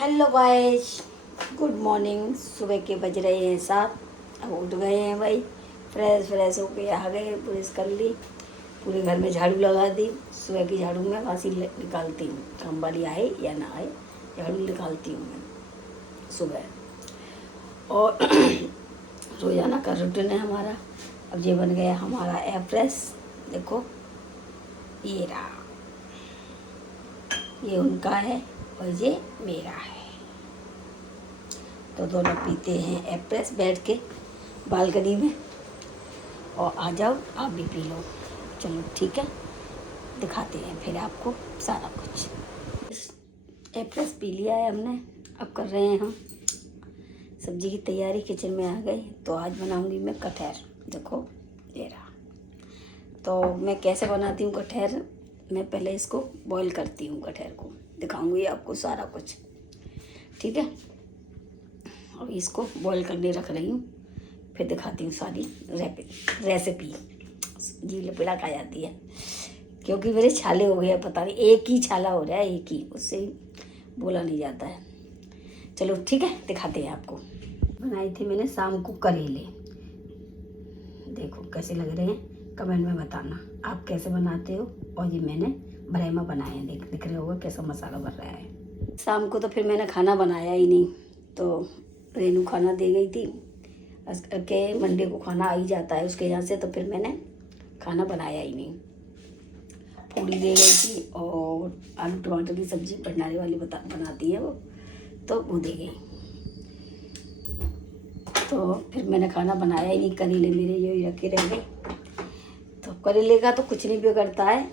Hello guys, good morning. सुबह के बज रहे हैं 7। अब उठ गए हैं भाई, फ्रेश होके आ गए, ब्रश कर ली, पूरे घर में झाड़ू लगा दी। सुबह की झाड़ू में वासी निकालती हूँ, काम वाली आए या ना आए, झाड़ू निकालती हूँ मैं सुबह। और रोज़ाना का रूटीन है हमारा। अब ये बन गया हमारा एप्रेस। देखो ये रहा, ये उनका है और ये मेरा है। तो दोनों पीते हैं एप्रेस बैठ के बालकनी में। और आ जाओ आप भी पी लो। चलो ठीक है, दिखाते हैं फिर आपको सारा कुछ। एप्रेस पी लिया है हमने। अब कर रहे हैं हम सब्जी की तैयारी। किचन में आ गई तो आज बनाऊंगी मैं कटहर। देखो ये रहा। तो मैं कैसे बनाती हूँ कटहर, मैं पहले इसको बॉईल करती हूँ। कटहर को दिखाऊंगी आपको सारा कुछ, ठीक है। और इसको बॉईल करने रख रही हूँ, फिर दिखाती हूँ सारी रेसिपी। जी लपड़ा खा जाती है क्योंकि मेरे छाले हो गए, पता नहीं एक ही छाला हो रहा है, एक ही, उससे ही बोला नहीं जाता है। चलो ठीक है, दिखाते हैं आपको। बनाई थी मैंने शाम को करेले। देखो कैसे लग रहे हैं, कमेंट में बताना आप कैसे बनाते हो। और ये मैंने भरेमा बनाए हैं, दिख रहे होगा कैसा मसाला भर रहा है। शाम को तो फिर मैंने खाना बनाया ही नहीं, तो रेनू खाना दे गई थी के मंडे को खाना आ ही जाता है उसके यहाँ से, तो फिर मैंने खाना बनाया ही नहीं। पूड़ी दे गई थी और आलू टमाटर की सब्जी भंडारे वाली बनाती है वो, तो वो दे गई। तो फिर मैंने खाना बनाया ही नहीं। करेले मेरे यही रखे रह गए। तो करेले का तो कुछ नहीं बिगड़ता है,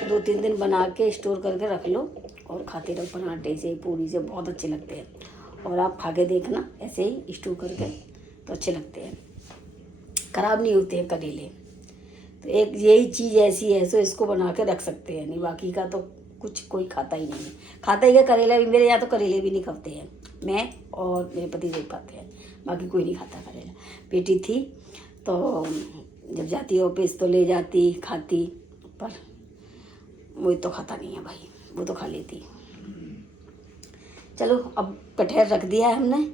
2-3 दिन बना के स्टोर करके रख लो और खाते रहो पराठे से पूड़ी से, बहुत अच्छे लगते हैं। और आप खा के देखना ऐसे ही स्टोर करके, तो अच्छे लगते हैं, ख़राब नहीं होते हैं करेले। तो एक यही चीज़ ऐसी है सो इसको बना के रख सकते हैं, नहीं बाकी का तो कुछ कोई खाता ही नहीं है। खाता ही है करेला भी, मेरे यहाँ तो करेले भी नहीं खाते हैं, मैं और मेरे पति से खाते हैं, बाकी कोई नहीं खाता करेला। बेटी थी तो जब जाती ऑफिस तो ले जाती खाती, पर वो तो खाता नहीं है भाई, वो तो खा लेती। चलो अब कटहर रख दिया है हमने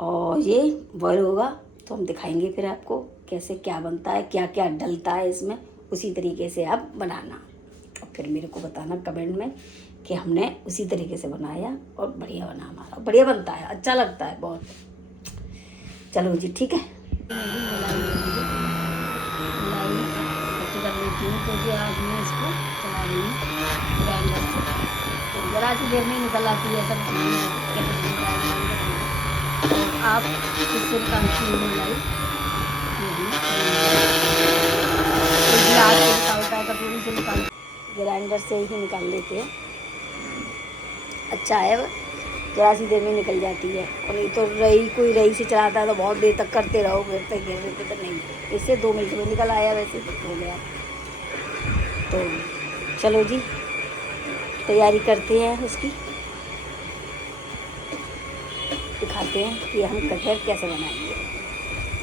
और ये बॉयल होगा तो हम दिखाएंगे फिर आपको कैसे क्या बनता है, क्या क्या डलता है इसमें। उसी तरीके से आप बनाना और फिर मेरे को बताना कमेंट में कि हमने उसी तरीके से बनाया और बढ़िया बना, हमारा बढ़िया बनता है, अच्छा लगता है बहुत। चलो जी ठीक है। तो जो आज मैं इसको चला रही हूँ ग्राइंडर से, तो ज़रा सी देर में निकल आती है सब। आप इससे निकालती हूँ मलाई, गिलास से निकालता है, कटोरी से निकाल, ग्राइंडर से ही निकाल लेते हैं। अच्छा है, ज़रा सी देर में निकल जाती है। और नहीं तो कोई रही से चलाता है तो बहुत देर तक करते रहो, गिरते गिरते तो नहीं। इससे 2 मिनट में निकल आया, वैसे हो गया। तो चलो जी तैयारी करते हैं उसकी, दिखाते हैं कि हम कटहर कैसे बनाएंगे।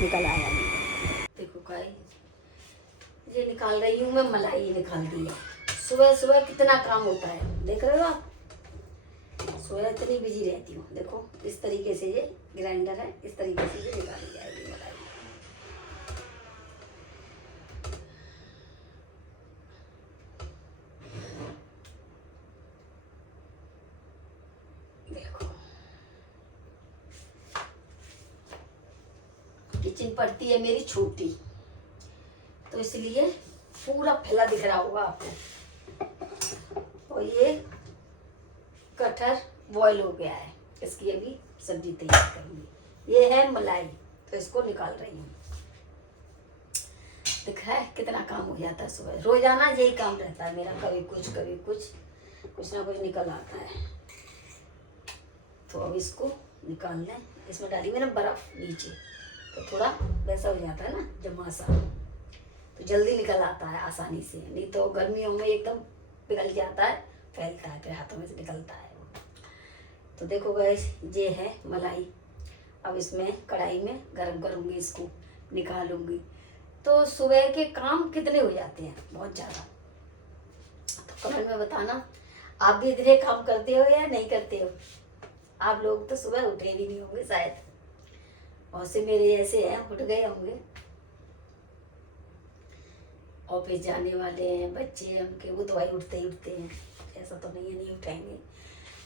निकल आया नहीं, देखो गाइस ये निकाल रही हूँ मैं, मलाई निकाल दी है। सुबह सुबह कितना काम होता है, देख रहे हो आप, सुबह इतनी बिजी रहती हूँ। देखो इस तरीके से ये ग्राइंडर है, इस तरीके से ये निकाली जाएगी मलाई। देखो किचन पड़ती है मेरी छोटी, तो इसलिए पूरा फैला दिख रहा होगा आपको। और ये कटहर बॉयल हो गया है, इसकी अभी सब्जी तैयार करूंगी। ये है मलाई, तो इसको निकाल रही हूँ। दिख रहा है कितना काम हो जाता है सुबह, रोजाना यही काम रहता है मेरा, कभी कुछ कुछ ना कुछ निकल आता है। तो अब इसको निकाल लें। इसमें डाली मैंने बर्फ नीचे, तो थोड़ा वैसा हो जाता है ना जमा सा, तो जल्दी निकल आता है आसानी से। नहीं तो गर्मियों में एकदम पिघल जाता है, फैलता है, फिर हाथों में से निकलता है। तो देखो गाइस ये है मलाई। अब इसमें कढ़ाई में गरम करूँगी, इसको निकालूंगी। तो सुबह के काम कितने हो जाते हैं, बहुत ज़्यादा। तो कमेंट में बताना आप भी इतने काम करते हो या नहीं करते हो। आप लोग तो सुबह उठे भी नहीं होंगे शायद, और से मेरे जैसे हैं उठ गए होंगे। ऑफिस जाने वाले हैं बच्चे हैं उनके, वो तो भाई उठते ही उठते हैं, ऐसा तो नहीं है नहीं उठाएंगे।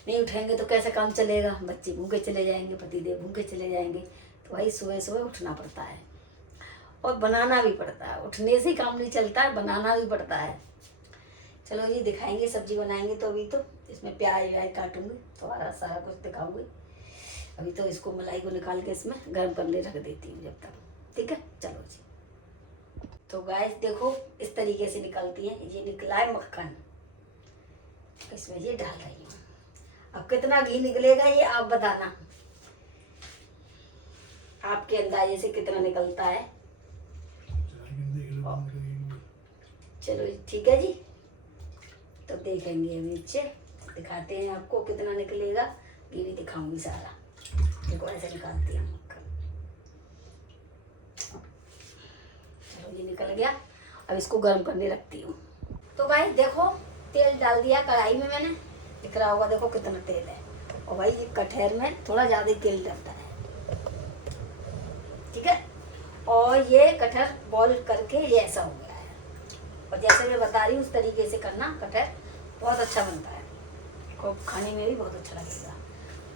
नहीं उठाएंगे तो कैसे काम चलेगा, बच्चे भूखे चले जाएंगे, पतिदेव भूखे चले जाएंगे। तो भाई सुबह सुबह उठना पड़ता है और बनाना भी पड़ता है। उठने से काम नहीं चलता है, बनाना भी पड़ता है। चलो जी दिखाएंगे, सब्जी बनाएंगे। तो अभी तो इसमें प्याज व्याज काटूंगी, थोड़ा सारा कुछ दिखाऊंगी। अभी तो इसको मलाई को निकाल के इसमें गर्म करने रख देती हूँ जब तक, ठीक है। चलो जी। तो गाइस देखो इस तरीके से निकलती है, ये निकला है मक्खन, इसमें ये डाल रही हूँ। अब कितना घी निकलेगा ये आप बताना, आपके अंदाजे से कितना निकलता है। चलो ठीक है जी, तो देखेंगे अभी नीचे दिखाते हैं आपको कितना निकलेगा। ये भी दिखाऊंगी सारा, देखो ऐसे निकालती हूँ मक्खन। चलो ये निकल गया, अब इसको गर्म करने रखती हूँ। तो भाई देखो तेल डाल दिया कढ़ाई में मैंने, दिख रहा होगा देखो कितना तेल है। और भाई ये कटहल में थोड़ा ज़्यादा तेल डलता है, ठीक है। और ये कटहल बॉईल करके ये ऐसा हो गया है, और जैसे मैं बता रही हूँ उस तरीके से करना। कटहल बहुत अच्छा बनता है और खाने में भी बहुत अच्छा लगेगा।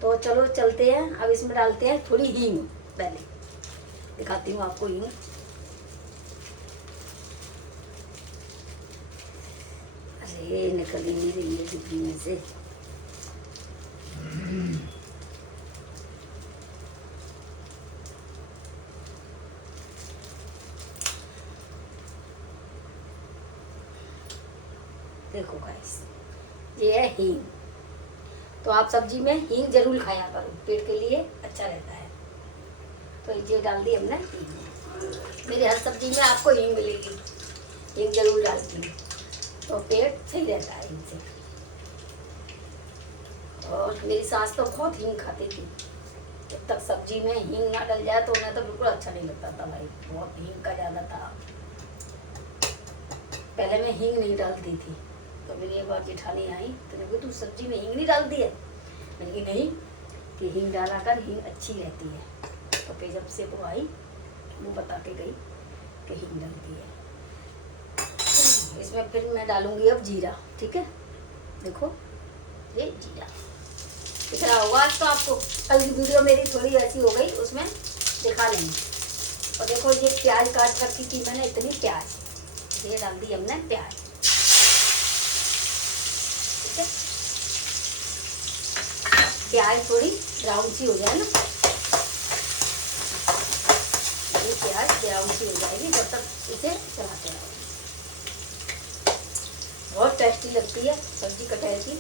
तो चलो चलते हैं, अब इसमें डालते हैं थोड़ी हींग। पहले दिखाती हूँ आपको हींग। अरे निकल ही नहीं रही है डिब्बी में से। देखो गाइस ये है हींग। तो आप सब्जी में हींग जरूर खाया करो, पेट के लिए अच्छा रहता है। तो ये डाल दी हमने हींग। मेरी हर सब्जी में आपको हींग मिलेगी, हींग जरूर डालती हूँ, तो पेट सही रहता है हींग से। और मेरी सास तो बहुत हींग खाती थी, जब तक सब्जी में हींग ना डल जाए तो उन्हें तो बिल्कुल अच्छा नहीं लगता था भाई, बहुत हींग का ज़्यादा था। पहले मैं हींग नहीं डालती थी, तो मेरी एक बार जेठानी आई तो देखो तू सब्जी में हींग नहीं डालती है। मैंने कहा नहीं, कि हींग डाला कर हींग अच्छी रहती है। तो फिर जब से वो आई वो बता के गई कि हींग डालती है। इसमें फिर मैं डालूंगी अब जीरा, ठीक है। देखो ये जीरा दिख रहा होगा आज तो आपको, कल की वीडियो मेरी थोड़ी ऐसी हो गई उसमें दिखा लेंगे। और देखो ये प्याज काट रखी थी मैंने, इतनी प्याज ये डाल दी हमने प्याज, ठीक है। प्याज थोड़ी ब्राउन सी हो जाए ना, ये प्याज ब्राउन सी हो जाएगी जब तक इसे चलाते रहो। बहुत टेस्टी लगती है सब्जी कटहल की,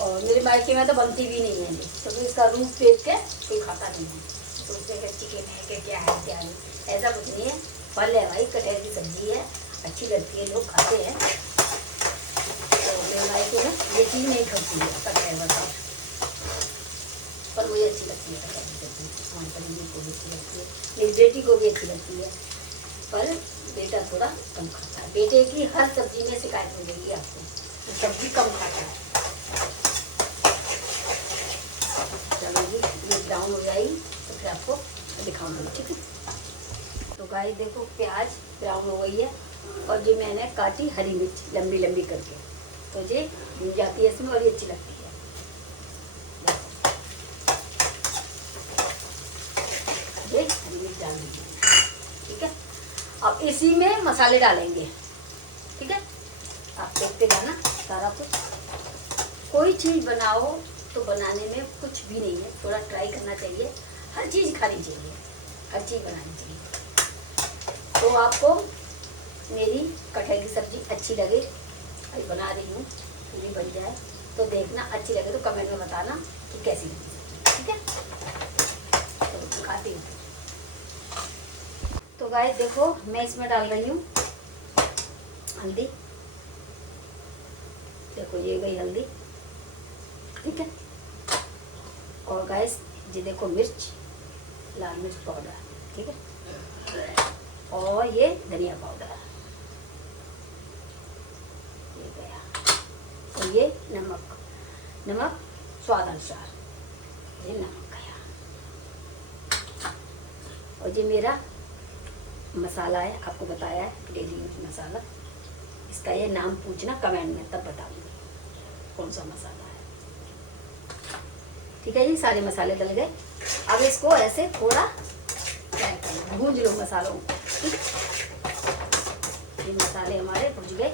और मेरे मायके में तो बनती भी नहीं है, क्योंकि इसका रूप देख के कोई खाता नहीं है, सोचते हैं चिकन है कि क्या है क्या नहीं। ऐसा कुछ नहीं है, फल है भाई, कटहल की सब्जी है, अच्छी लगती है, लोग खाते हैं। तो मेरे मायके में ये चीज़ नहीं खाती है कटहल, बताओ, पर मुझे अच्छी लगती है कटहल की सब्जी। हमारी पनीर को भी अच्छी लगती है, मेरी बेटी को भी अच्छी लगती है, पर बेटा थोड़ा कम खाता है। बेटे की हर सब्जी में शिकायत मिलेगी आपको, तो सब्जी कम खाता है। चलो ये ब्राउन हो जाएगी तो फिर आपको दिखाऊंगी, ठीक है। तो गाइस देखो प्याज ब्राउन हो गई है, और ये मैंने काटी हरी मिर्च लंबी लंबी करके, तो ये भून जाती है इसमें और ये अच्छी लगती है। ये हरी मिर्च डाल दीजिए, ठीक है। अब इसी में मसाले डालेंगे, ठीक है। आप देखते जाना सारा कुछ। कोई चीज़ बनाओ तो बनाने में कुछ भी नहीं है, थोड़ा ट्राई करना चाहिए, हर चीज़ खानी चाहिए, हर चीज़ बनानी चाहिए। तो आपको मेरी कटहल की सब्ज़ी अच्छी लगे, अभी बना रही हूँ, पूरी बन जाए तो देखना, अच्छी लगे तो कमेंट में बताना कि कैसी लगी, ठीक है। तो दिखाती हूँ। तो गाइस देखो मैं इसमें डाल रही हूँ हल्दी, देखो ये गई हल्दी, ठीक है। और गाइस ये देखो मिर्च, लाल मिर्च पाउडर, ठीक है। और ये धनिया पाउडर, ये गया। और ये नमक, नमक स्वाद अनुसार, ये नमक गया। और ये मेरा मसाला है, आपको बताया है डेली यूज मसाला। इसका ये नाम पूछना कमेंट में, तब बताऊंगी कौन सा मसाला है। ठीक है, ये सारे मसाले डल गए। अब इसको ऐसे थोड़ा फ्राई करना, भूंज लो मसालों को। ठीक, ये मसाले हमारे भुज गए।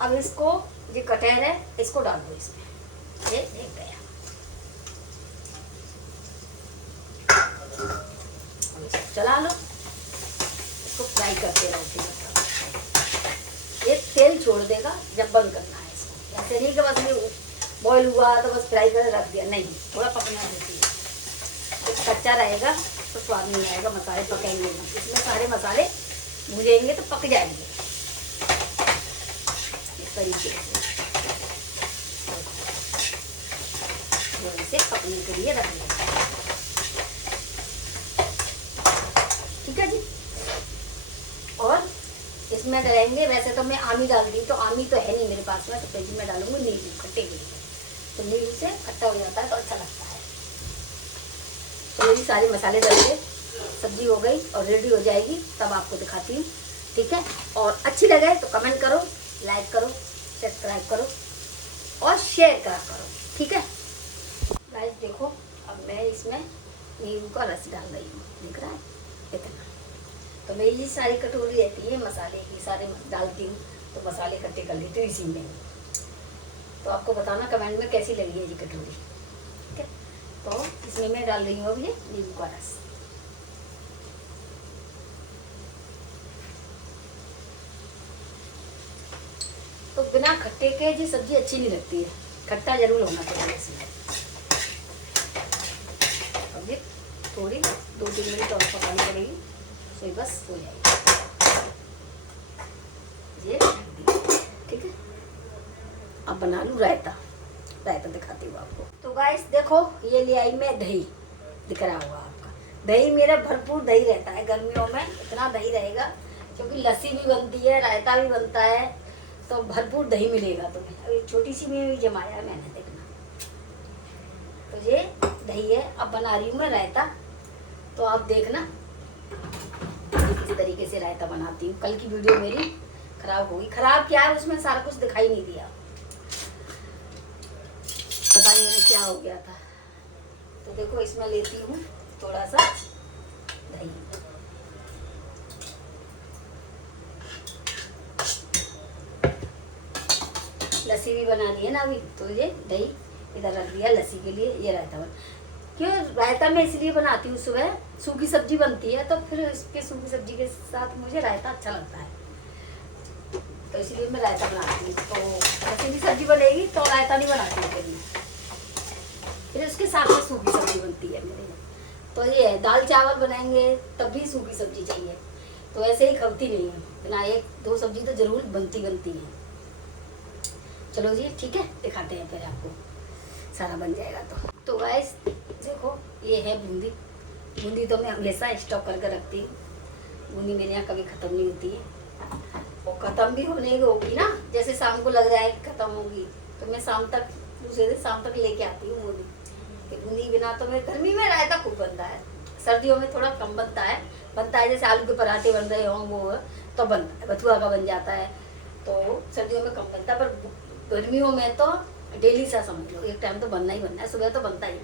अब इसको ये कटहल है इसको डाल दो इसमें। ये देख गया, चला लो, इसको फ्राई करते रहो। ये तेल छोड़ देगा जब बंद करना है इसको। ऐसे नहीं कि बस ये बॉईल हुआ तो बस फ्राई कर रख दिया, नहीं, थोड़ा पकना देती है। तो कच्चा रहेगा तो स्वाद नहीं आएगा, मसाले पकेंगे ना। इसमें सारे मसाले भूजेंगे तो पक जाएंगे इस तरीके से। इसे पकने के लिए रख लेंगे। ठीक है जी। और इसमें डालेंगे, वैसे तो मैं आमी डाल दी, तो आमी तो है नहीं मेरे पास में, तो फिर मैं डालूंगी नींबू खट्टे के लिए। तो नींबू से खट्टा हो जाता है तो अच्छा लगता है। तो ये सारे मसाले डाल के सब्जी हो गई और रेडी हो जाएगी, तब आपको दिखाती हूँ। ठीक है, और अच्छी लगे तो कमेंट करो, लाइक करो, सब्सक्राइब करो और शेयर करो। ठीक है गाइस, देखो अब मैं इसमें नींबू का रस डाल रही हूँ, दिख रहा है इतना। तो मेरी ये सारी कटोरी रहती है मसाले की, सारे डालती हूँ तो मसाले इकट्ठे कर लेती हूँ इसी में। तो आपको बताना कमेंट में कैसी लगी है ये कटोरी। ठीक है, तो इसमें मैं डाल रही हूँ अब ये नींबू का रस। तो बिना खट्टे के जी सब्जी अच्छी नहीं लगती है, खट्टा जरूर होना चाहिए इसमें। अब ये थोड़ी 2-3 मिनट और पकानी पड़ेगी, तो बस हो जाएगी। ये ठीक है, अब बना लूँ रायता। रायता दिखाती हूँ आपको। तो गाइस देखो, ये ले आई मैं दही, दिख रहा होगा आपका। दही मेरा भरपूर दही रहता है गर्मियों में, इतना दही रहेगा क्योंकि लस्सी भी बनती है, रायता भी बनता है, तो भरपूर दही मिलेगा तुम्हें। अभी छोटी सी में भी जमाया है मैंने, देखना। तो ये दही है, अब बना रही हूँ मैं रायता, तो आप देखना किस तरीके से रायता बनाती हूँ। कल की वीडियो मेरी खराब हो गई। खराब क्या है, उसमें सारा कुछ दिखाई नहीं दिया, पता नहीं मैंने क्या हो गया था। तो देखो इसमें लेती हूँ थोड़ा सा दही। लस्सी भी बनानी है ना अभी, तो ये दही इधर रख दिया लस्सी के लिए। ये रायता क्यों रायता मैं इसलिए बनाती हूँ, सुबह सूखी सब्जी बनती है तो फिर इसके सूखी सब्जी के साथ मुझे रायता अच्छा लगता है, तो इसलिए मैं रायता बनाती हूँ। तो ऐसी भी सब्जी बनेगी तो रायता नहीं बनाती हूँ कभी, फिर उसके साथ में सूखी सब्जी बनती है मेरे। तो ये है, दाल चावल बनाएंगे तब भी सूखी सब्जी चाहिए, तो ऐसे ही खबती नहीं है, बिना 1-2 सब्जी तो जरूर बनती है। चलो जी ठीक है, दिखाते हैं फिर आपको, सारा बन जाएगा। तो गाइस देखो, ये है बूंदी। बूंदी तो मैं हमेशा स्टॉक करके रखती हूँ, बूंदी मेरे यहाँ कभी ख़त्म नहीं होती है। और ख़त्म भी होने की होगी ना, जैसे शाम को लग रहा है ख़त्म होगी, तो मैं शाम तक, दूसरे दिन शाम तक लेके आती हूँ बूंदी। बूंदी बिना तो मैं, गर्मी में रायता खूब बनता है, सर्दियों में थोड़ा कम बनता है। जैसे आलू के पराठे बन रहे हों वो तो बनता है, बथुआ का बन जाता है, तो सर्दियों में कम बनता है। पर गर्मियों में तो डेली सा समझ लो, एक टाइम तो बनना ही बनना है। सुबह तो बनता ही,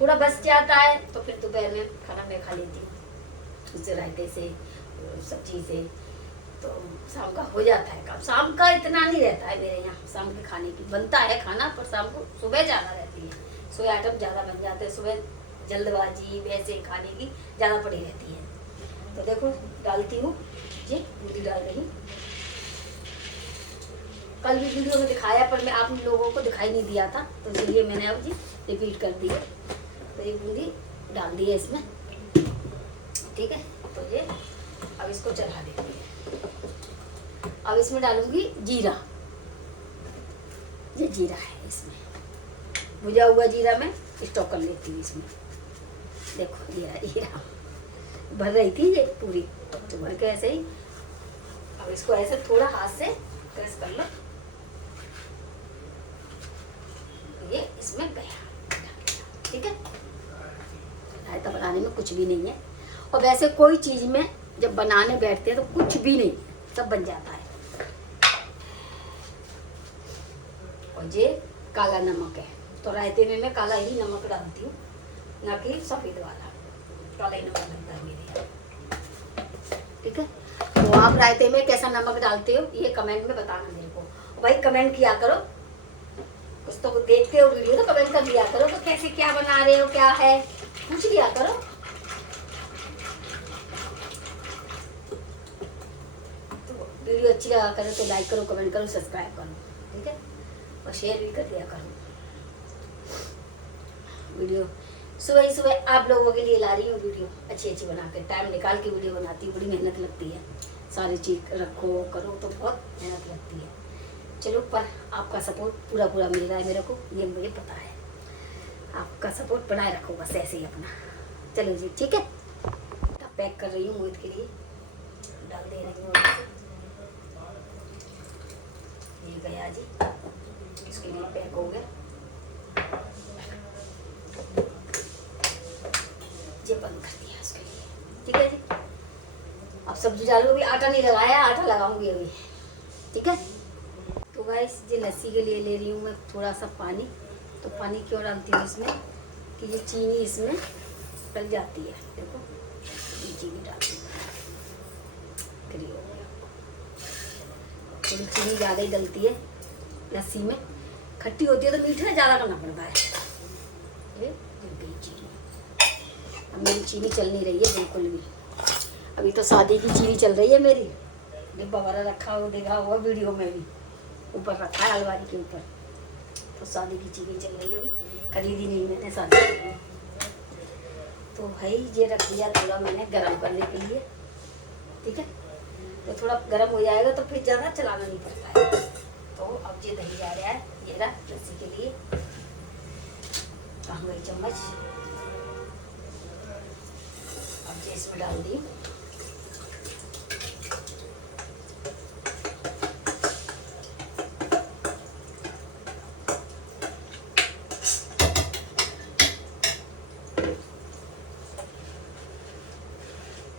थोड़ा बच जाता है तो फिर दोपहर में खाना मैं खा लेती हूँ उससे, रायते से, सब्जी से, तो शाम का हो जाता है काम। शाम का इतना नहीं रहता है मेरे यहाँ, शाम के खाने की बनता है खाना, पर शाम को सुबह ज़्यादा रहती है, सुबह आइटम ज़्यादा बन जाते हैं। सुबह जल्दबाजी वैसे खाने की ज़्यादा पड़ी रहती है। तो देखो डालती हूँ जी, बूंदी डाल रही। कल भी वीडियो में दिखाया पर मैं आप लोगों को दिखाई नहीं दिया था, तो इसलिए मैंने अब जी रिपीट कर दी है। तो ये बूंदी डाल दी है इसमें, ठीक है। तो ये अब इसको चढ़ा देती है। अब इसमें डालूंगी जीरा, ये जीरा है इसमें, भुजा हुआ जीरा मैं स्टॉक कर लेती हूँ इसमें। देखो जीरा भर रही थी ये पूरी, तो भर के ऐसे ही। अब इसको ऐसे थोड़ा हाथ से प्रेस कर लो, ये इसमें गया। बनाने में कुछ भी नहीं है। और वैसे कोई चीज़ में जब बनाने बैठते हैं तो कुछ भी नहीं, सब बन जाता है। और ये काला नमक है, तो रायते में मैं काला ही नमक डालती हूँ, ना कि सफ़ेद वाला। काला ही नमक डलता है मेरे यहाँ, ठीक है। तो आप रायते में कैसा नमक डालते हो ये कमेंट में बताना मेरे को। भाई कमेंट किया करो, कुछ तो देखते हो वीडियो तो कमेंट कर दिया करो, तो कैसे क्या बना रहे हो, क्या है, पूछ लिया करो। तो वीडियो अच्छी लगा करो तो लाइक करो, कमेंट करो, सब्सक्राइब करो, ठीक है, और शेयर भी कर दिया करो। वीडियो सुबह ही सुबह आप लोगों के लिए ला रही हूँ, वीडियो अच्छी अच्छी बना के, टाइम निकाल के वीडियो बनाती हूँ। बड़ी मेहनत लगती है, सारी चीज़ रखो करो तो बहुत मेहनत लगती है। चलो, पर आपका सपोर्ट पूरा पूरा मिल रहा है मेरे को, ये मुझे पता है। आपका सपोर्ट बनाए रखो बस ऐसे ही अपना। चलो जी, ठीक है। पैक कर रही हूँ मोहित के लिए, डाल दे रही हूँ। ये गया जी, इसके लिए पैक हो गया। ये बंद कर दिया इसके लिए, ठीक है जी। अब सब्जी डालू, अभी आटा नहीं लगाया, आटा लगाऊंगी अभी, ठीक है। तो गाइस ये लस्सी के लिए ले रही हूँ मैं थोड़ा सा पानी। तो पानी क्यों डालती हूँ इसमें कि ये चीनी इसमें डल जाती है। देखो ये चीनी डालती हूँ, हो गया। थोड़ी चीनी ज़्यादा ही डलती है लस्सी में, खट्टी होती है तो मीठा ज़्यादा करना पड़ता है। ये चीनी, अब मेरी चीनी चल नहीं रही है बिल्कुल भी। अभी तो शादी की चीनी चल रही है मेरी, डिब्बा भरा रखा हो, देखा हुआ वीडियो में भी, ऊपर रखा है अलमारी के ऊपर। तो शादी की चीनी चल रही है, अभी खरीदी नहीं मैंने शादी की। तो भाई ये रख दिया थोड़ा मैंने गरम करने के लिए, ठीक है। तो थोड़ा गरम हो जाएगा तो फिर ज़्यादा चलाना नहीं पड़ता है। तो अब ये दही जा रहा है, ये रहा लस्सी के लिए। कहाँ गई चम्मच, अब ये इसमें डाल दी।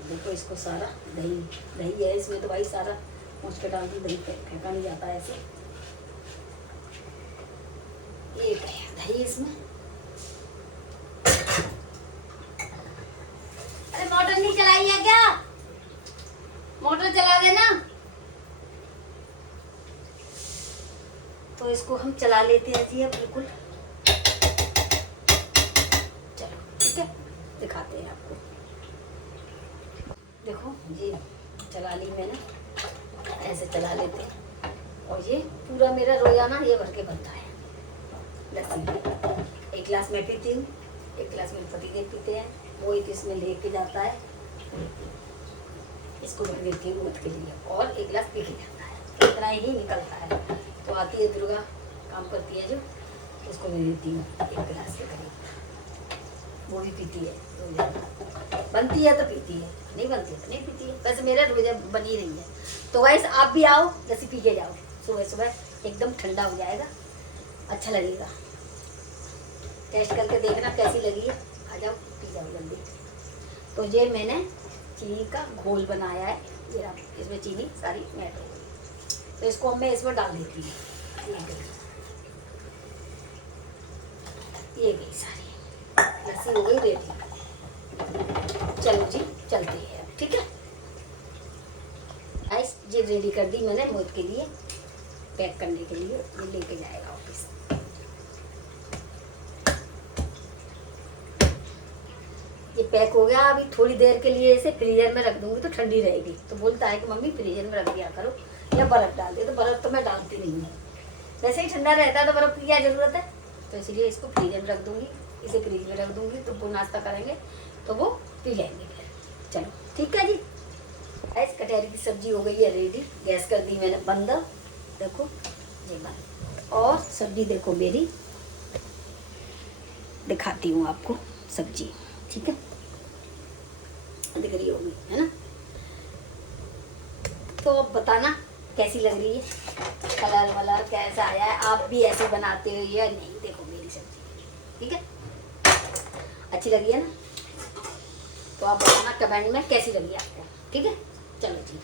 देखो इसको सारा दही दही है इसमें, तो भाई सारा पहुँच के डाल दी। दही फेंका नहीं जाता है ऐसे। ये दही इसमें, अरे मोटर नहीं चलाई है क्या, मोटर चला देना। तो इसको हम चला लेते हैं जी अब बिल्कुल। चलो ठीक है, दिखाते हैं आपको। देखो ये चला ली मैंने, ऐसे चला लेते हैं। और ये पूरा मेरा रोजाना ये भर के बनता है लस्सी। एक गिलास मैं पीती हूँ, एक गिलास मेरे पतिदेव पीते हैं, वो एक इसमें लेके जाता है, इसको मैं देती हूँ दूध के लिए, और एक गिलास पी के जाता है। इतना ही निकलता है। तो आती है दुर्गा, काम करती है जो, उसको मैं देती हूँ एक गिलास के करीब, वो भी पीती है रोजाना। बनती है तो पीती है, नहीं बनती है तो नहीं पीती है। वैसे मेरा रोजा बनी रही है। तो गाइस आप भी आओ, लस्सी पी के जाओ सुबह सुबह, एकदम ठंडा हो जाएगा, अच्छा लगेगा। टेस्ट करके देखना कैसी लगी है, आ जाओ पी जाओ जल्दी। तो ये मैंने चीनी का घोल बनाया है, ये इसमें चीनी सारी मेल्ट हो गई। तो इसको मैं इसमें डाल देती हूँ। ये गई सारी लस्सी, हो गई रेडी। चलो जी चलते हैं अब, ठीक है। गाइस ये रेडी कर दी मैंने मोहित के लिए, पैक करने के लिए, ये लेके जाएगा ऑफिस। ये पैक हो गया। अभी थोड़ी देर के लिए इसे फ्रीजर में रख दूंगी तो ठंडी रहेगी। तो बोलता है कि मम्मी फ्रीजर में रख दिया करो या बर्फ़ डाल दे, तो बर्फ़ तो मैं डालती नहीं हूँ, वैसे ही ठंडा रहता है तो बर्फ़ की क्या ज़रूरत है। तो इसलिए इसको फ्रीजर में रख दूंगी, इसे फ्रीज में रख दूंगी, तो वो नाश्ता करेंगे तो वो पी लेंगे फिर। चलो ठीक है जी। गैस कटहरी की सब्जी हो गई है रेडी, गैस कर दी मैंने बंद। देखो ये बंद, और सब्जी देखो मेरी, दिखाती हूँ आपको सब्जी, ठीक है, दिख रही होगी है ना। तो अब बताना कैसी लग रही है, कलर वलर कैसा आया है, आप भी ऐसे बनाते हो या नहीं। देखो मेरी सब्जी, ठीक है, अच्छी लगी है ना। तो आप बताना कमेंट में कैसी लगी आपको, ठीक है। चलो जी,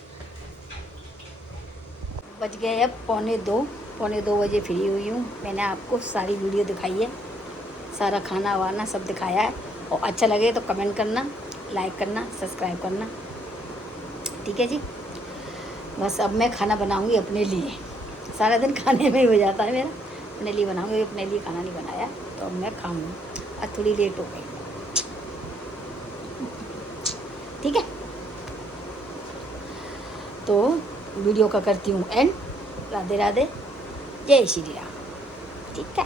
बज गए अब पौने दो बजे फ्री हुई हूँ। मैंने आपको सारी वीडियो दिखाई है, सारा खाना वाना सब दिखाया है। और अच्छा लगे तो कमेंट करना, लाइक करना, सब्सक्राइब करना, ठीक है जी। बस अब मैं खाना बनाऊंगी अपने लिए, सारा दिन खाने में ही हो जाता है मेरा। अपने लिए बनाऊंगी, अपने लिए खाना नहीं बनाया तो अब मैं खाऊंगी। आज थोड़ी लेट हो गई, ठीक है। तो वीडियो का करती हूँ एंड। राधे राधे, जय श्री राम, ठीक है।